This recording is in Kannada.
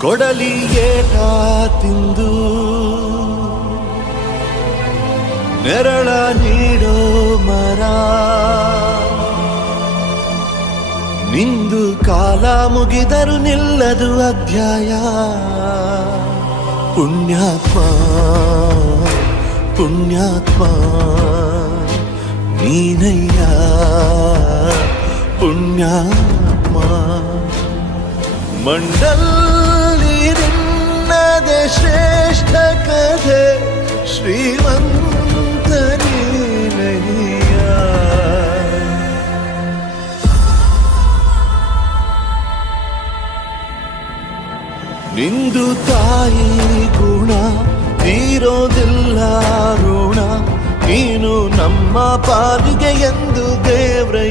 ಕೊಡಲಿ ಏಟ ತಿಂದು ನೆರಳ ನೀಡೋ ಮರ. ನಿಂದು ಕಾಲ ಮುಗಿದರು ನಿಲ್ಲದು ಅಧ್ಯಾಯ. ಪುಣ್ಯಾತ್ಮ ಪುಣ್ಯಾತ್ಮ, ನೀನಯ್ಯ. ಪುಣ್ಯಾತ್ಮ ಮಂಡಲ್ಲಿ ನಿಂದು ತಾಯಿ ಗುಣ ತೀರೋದಿಲ್ಲ ಋಣ. ನೀನು ನಮ್ಮ ಪಾಲಿಗೆ ಎಂದು ದೇವ್ರಯ್ಯ